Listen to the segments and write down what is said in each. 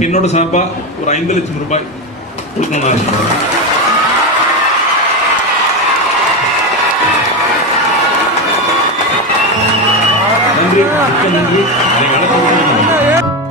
என்னோட சார்பா ஒரு ஐந்து லட்சம் ரூபாய் கொடுக்கணும்னு ஆசைப்படுறேன் நன்றி மிக்க நன்றி நீங்க அழைச்சதுக்கு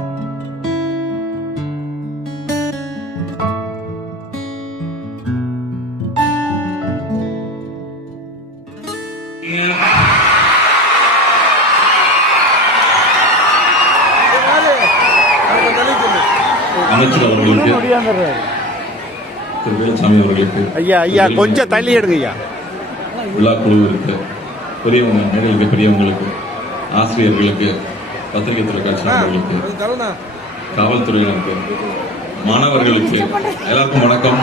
அமைச்சர் அவர்களுக்கு திரு வேல்சாமி அவர்களுக்கு ஐயா ஐயா கொஞ்சம் தள்ளி எடுங்க ஐயா. விழா குழுவிற்கு பெரியவங்க பெரியவங்களுக்கு ஆசிரியர்களுக்கு பத்திரிகை தொலைக்காட்சி அவர்களுக்கு காவல்துறையினருக்கு மாணவர்களுக்கு எல்லாருக்கும் வணக்கம்.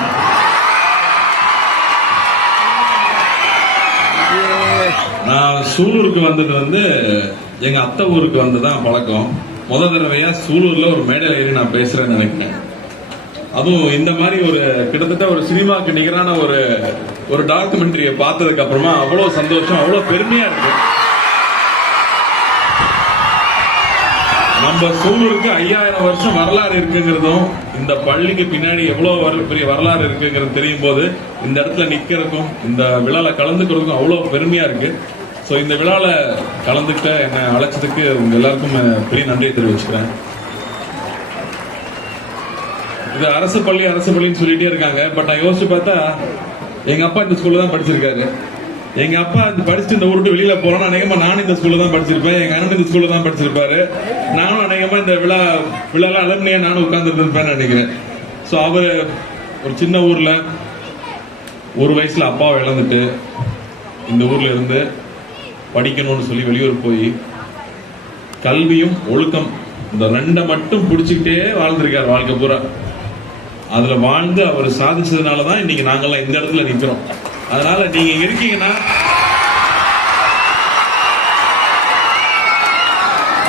நான் சூலூருக்கு வந்தது வந்து எங்க அத்தை ஊருக்கு வந்ததான் பழக்கம். முத தடவையா சூலூர்ல ஒரு மேடையில ஏறி நான் பேசுறேன்னு நினைக்கிறேன். அதுவும் இந்த மாதிரி ஒரு கிட்டத்தட்ட ஒரு சினிமாக்கு நிகரான ஒரு ஒரு டாக்குமெண்ட்ரியை பார்த்ததுக்கு அப்புறமா அவ்வளவு சந்தோஷம் அவ்வளவு பெருமையா இருக்கு. நம்ம சூலூருக்கு ஐயாயிரம் வருஷம் வரலாறு இருக்குங்கிறதும் இந்த பள்ளிக்கு பின்னாடி எவ்வளவு பெரிய வரலாறு இருக்குங்கிறது தெரியும் போது இந்த இடத்துல நிக்கிறதுக்கும் இந்த விழால கலந்துக்கிறதுக்கும் அவ்வளவு பெருமையா இருக்கு. ஸோ இந்த விழாவில் கலந்துக்கிட்ட என்னை அழைச்சதுக்கு உங்கள் எல்லாருக்கும் பெரிய நன்றியை தெரிவிச்சுக்கிறேன். இது அரசு பள்ளி அரசு பள்ளின்னு சொல்லிட்டே இருக்காங்க. பட் நான் யோசிச்சு பார்த்தா எங்கள் அப்பா இந்த ஸ்கூலில் தான் படிச்சிருக்காரு. எங்கள் அப்பா இந்த படிச்சுட்டு இந்த ஊருக்கு வெளியில் போறோம்னா அநேகமாக நானும் இந்த ஸ்கூலில் தான் படிச்சிருப்பேன். எங்கள் அண்ணன் இந்த ஸ்கூலில் தான் படிச்சிருப்பாரு. நானும் அநேகமாக இந்த விழா விழாலாம் அலர்னியா நானும் உட்காந்துருந்துருப்பேன்னு நினைக்கிறேன். ஸோ அவர் ஒரு சின்ன ஊரில் ஒரு வயசில் அப்பாவை இழந்துட்டு இந்த ஊரில் இருந்து படிக்கணும்னு சொல்லி வெளியூர் போய் கல்வியும் ஒழுக்கம் இந்த ரெண்டை மட்டும் பிடிச்சிக்கிட்டே வாழ்ந்திருக்கார் வாழ்க்கை பூரா. அதுல வாழ்ந்து அவர் சாதிச்சதுனால தான் இன்னைக்கு நாங்கெல்லாம் இந்த இடத்துல நிக்கிறோம். அதனால நீங்க இங்க இருக்கீங்கன்னா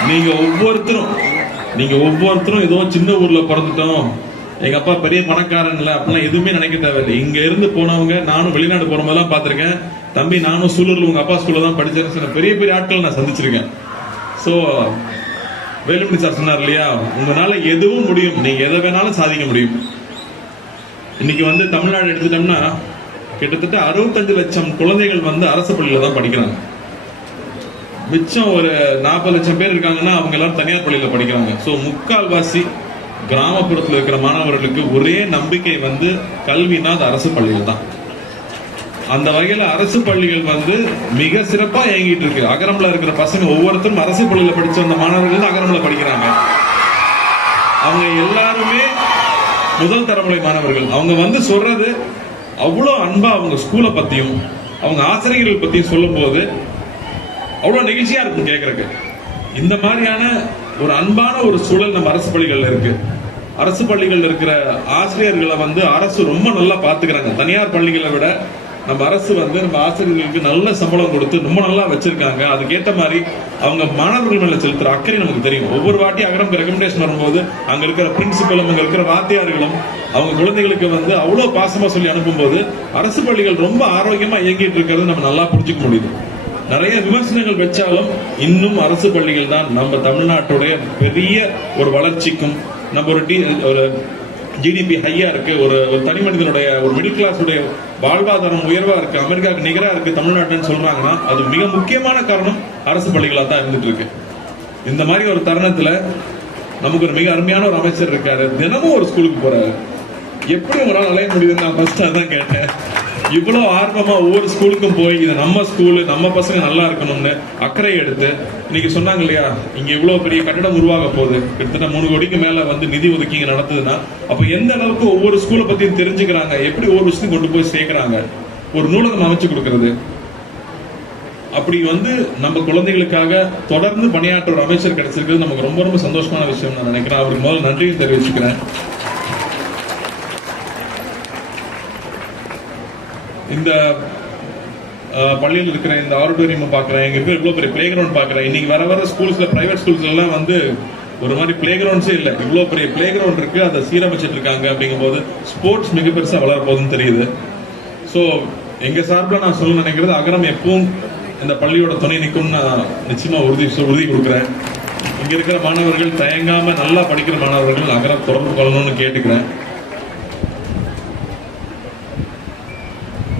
நீங்க ஒவ்வொருத்தரும் நீங்க ஒவ்வொருத்தரும் ஏதோ சின்ன ஊர்ல பிறந்துட்டோம். எங்க அப்பா பெரிய பணக்காரன் இல்ல அப்படிலாம் எதுவுமே நினைக்க தேவையில்லை. இங்க இருந்து போனவங்க நானும் வெளிநாடு போற போதெல்லாம் பார்த்திருக்கேன். தம்பி நானும் சூழலில் உங்கள் அப்பா ஸ்கூலில் தான் படிச்சேன். சில பெரிய பெரிய ஆட்கள் நான் சந்திச்சிருக்கேன். ஸோ வேலுமணி சார் சொன்னார் இல்லையா உங்களால் எதுவும் முடியும். நீங்கள் எதை வேணாலும் சாதிக்க முடியும். இன்னைக்கு வந்து தமிழ்நாடு எடுத்துட்டோம்னா கிட்டத்தட்ட அறுபத்தஞ்சு லட்சம் குழந்தைகள் வந்து அரசு பள்ளியில் தான் படிக்கிறாங்க. மிச்சம் ஒரு நாற்பது லட்சம் பேர் இருக்காங்கன்னா அவங்க எல்லாரும் தனியார் பள்ளியில் படிக்கிறாங்க. ஸோ முக்கால்வாசி கிராமப்புறத்தில் இருக்கிற மாணவர்களுக்கு ஒரே நம்பிக்கை வந்து கல்வினா அது அரசு பள்ளியில் தான். அந்த வகையில அரசு பள்ளிகள் வந்து மிக சிறப்பாக இயங்கிட்டு இருக்கு. அகரம்ல இருக்கிற பசங்க ஒவ்வொருத்தரும் அரசு பள்ளியில படிச்ச அந்த மாணவர்கள் அகரம்ல படிக்கிறாங்க. அவங்க எல்லாருமே முதல் தலைமுறை மாணவர்கள். அவங்க வந்து சொல்றது அவ்வளோ அன்பா அவங்க ஸ்கூலை பத்தியும் அவங்க ஆசிரியர்கள் பத்தியும் சொல்லும் போது அவ்வளோ நெகிழ்ச்சியா இருக்கும் கேட்கறக்கு இந்த மாதிரியான ஒரு அன்பான ஒரு சூழல் நம்ம அரசு பள்ளிகள்ல இருக்கு. அரசு பள்ளிகள் இருக்கிற ஆசிரியர்களை வந்து அரசு ரொம்ப நல்லா பாத்துக்கிறாங்க. தனியார் பள்ளிகளை விட நம்ம அரசு வந்து நம்ம ஆசிரியர்களுக்கு நல்ல சம்பளம் கொடுத்து ரொம்ப நல்லா வச்சிருக்காங்க. அதுக்கேற்ற மாதிரி அவங்க மாணவர்கள் மேல செலுத்துற அக்கறை நமக்கு தெரியும். ஒவ்வொரு வாட்டி அகரம்க்கு ரெக்கமெண்டேஷன் வரும்போது அங்க இருக்கிற பிரின்சிபலும் அங்க இருக்கிற வாத்தியார்களும் அவங்க குழந்தைகளுக்கு வந்து அவ்வளவு பாசமா சொல்லி அனுப்பும்போது அரசு பள்ளிகள் ரொம்ப ஆரோக்கியமா இயங்கிட்டு இருக்கிறது நம்ம நல்லா புரிஞ்சுக்க முடியுது. நிறைய விமர்சனங்கள் வச்சாலும் இன்னும் அரசு பள்ளிகள் தான் நம்ம தமிழ்நாட்டுடைய பெரிய ஒரு வளர்ச்சிக்கும் நம்ம ஒரு டி ஒரு ஜிடிபி ஹையா இருக்கு ஒரு ஒரு தனி மனிதனுடைய ஒரு மிடில் கிளாஸ் உடைய வாழ்வாதாரம் உயர்வா இருக்கு அமெரிக்காவுக்கு நிகரா இருக்கு தமிழ்நாட்டுன்னு சொல்றாங்கன்னா அது மிக முக்கியமான காரணம் அரசு பள்ளிகளா தான் இருந்துட்டு இருக்கு இந்த மாதிரி ஒரு தருணத்துல நமக்கு ஒரு மிக அருமையான ஒரு அமைச்சர் இருக்காரு. தினமும் ஒரு ஸ்கூலுக்கு போறாரு. எப்படி உங்களால அலைய முடியுதுன்னு நான் ஃபர்ஸ்ட் அதான் கேட்டேன். இவ்வளவு ஆர்வமா ஒவ்வொரு ஸ்கூலுக்கும் போய் இது நம்ம ஸ்கூலு நம்ம பசங்க நல்லா இருக்கணும்னு அக்கறை எடுத்து இன்னைக்கு சொன்னாங்க இல்லையா இங்க இவ்வளவு பெரிய கட்டடம் உருவாக போகுது. கிட்டத்தட்ட மூணு கோடிக்கு மேல வந்து நிதி ஒதுக்கீங்க நடத்துதுன்னா அப்ப எந்த அளவுக்கு ஒவ்வொரு ஸ்கூலை பத்தியும் தெரிஞ்சுக்கிறாங்க எப்படி ஒவ்வொரு விஷயத்தையும் கொண்டு போய் சேர்க்கறாங்க ஒரு நூலகம் அமைச்சு கொடுக்கறது. அப்படி வந்து நம்ம குழந்தைகளுக்காக தொடர்ந்து பணியாற்ற ஒரு அமைச்சர் கிடைச்சிருக்கிறது நமக்கு ரொம்ப ரொம்ப சந்தோஷமான விஷயம் நான் நினைக்கிறேன். அவருக்கு முதல்ல நன்றியும் தெரிவிச்சுக்கிறேன். இந்த பள்ளியில் இருக்கிற இந்த ஆடிட்டோரியம் பார்க்குறேன் எங்கள் பேர் இவ்வளோ பெரிய பிளே கிரவுண்ட் பார்க்குறேன். இன்னைக்கு வர வர ஸ்கூல்ஸில் ப்ரைவேட் ஸ்கூல்ஸ்லாம் வந்து ஒரு மாதிரி பிளே கிரவுண்ட்ஸே இல்லை. இவ்வளோ பெரிய பிளே கிரவுண்ட் இருக்கு அதை சீரமைச்சிட்டு இருக்காங்க அப்படிங்கும்போது ஸ்போர்ட்ஸ் மிக பெருசாக வளர போகுதுன்னு தெரியுது. ஸோ எங்கள் சார்பில் நான் சொல்ல நினைக்கிறது அகரம் எப்பவும் இந்த பள்ளியோட துணை நிற்கும்னு நான் நிச்சயமாக உறுதி உறுதி கொடுக்குறேன். இங்கே இருக்கிற மாணவர்கள் தயங்காமல் நல்லா படிக்கிற மாணவர்கள் அகரம் தொடர்பு கொள்ளணும்னு கேட்டுக்கிறேன்.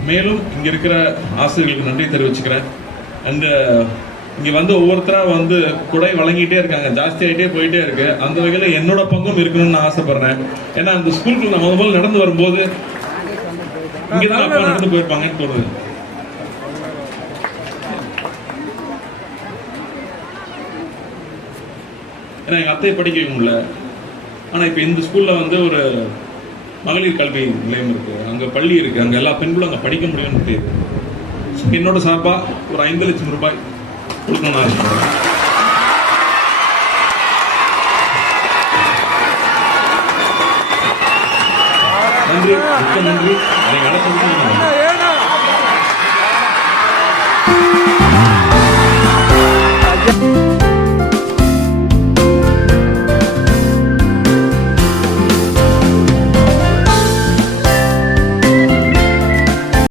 மேலும் இங்க இருக்கிற ஆசிரியர்களுக்கு நன்றி தெரிவிச்சுக்கிறேன். அண்ட் இங்க வந்து ஒவ்வொருத்தரா வந்து குடை வழங்கிட்டே இருக்காங்க ஜாஸ்தி ஆயிட்டே போயிட்டே இருக்கு. அந்த வகையில என்னோட பங்கும் இருக்கணும்னு நான் ஆசைப்படுறேன். ஏன்னா அந்த ஸ்கூலுக்கு நான் முதல் முதல்ல நடந்து வரும்போது இங்கதான் அப்பா நடந்து போயிருப்பாங்கன்னு தோணுது. ஏன்னா எங்க அத்தையை படிக்க வைக்க முடியல. ஆனா இப்ப இந்த ஸ்கூல்ல வந்து ஒரு மகளிர் கல்வி நிலையம் இருக்குது அங்கே பள்ளி இருக்குது அங்கே எல்லா பெண்களும் அங்கே படிக்க முடியும்னு தெரியுது என்னோட சார்பாக ஒரு ஐந்து லட்சம் ரூபாய் கொடுக்கணும் ஆசைப்படுறேன். நன்றி. மிக்க நன்றி. அதை நடத்துறது